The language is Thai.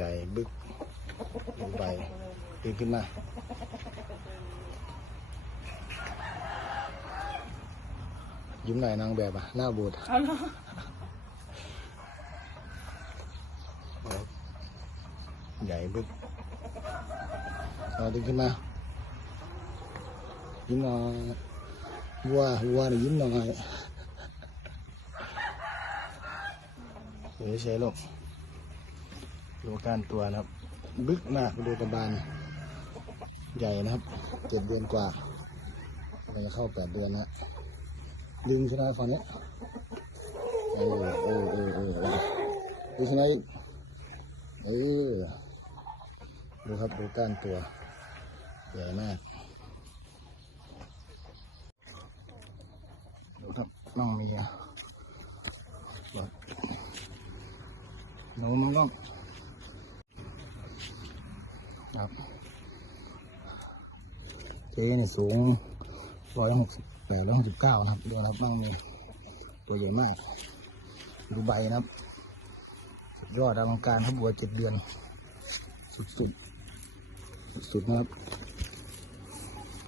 ใหญ่บึกดูใบตื่นขึ้นมายิ้มหน่อยนางแบบอะ หน้าบูดเอาเหรอใหญ่บึกเอาดึงขึ้นมายิ้มหน่อยวัววัวนี่ยิ้มหน่อยเดี๋ยวใช้ลูก ดูการตัวนะครับ บึกมากดูกระบาล ใหญ่นะครับเจ็ดเดือนกว่าเราจะเข้าแปดเดือนนะดึงชนะฝั่งนี้เออเออเออเออเออดูชนะอีกเออดูครับดูก้านตัวใหญ่มากดูครับน้องมีอะบอดหนูมันก็ ครับเจ๊เนี่ยสูงร้อยหกสิบแปดร้อยหกสิบเก้านะครับดูนะครับน้องมีตัวใหญ่มาก ดูใบนะครับ สุดยอดอลังการครับบัวเจ็ดเดือน สุดๆ สุดนะครับ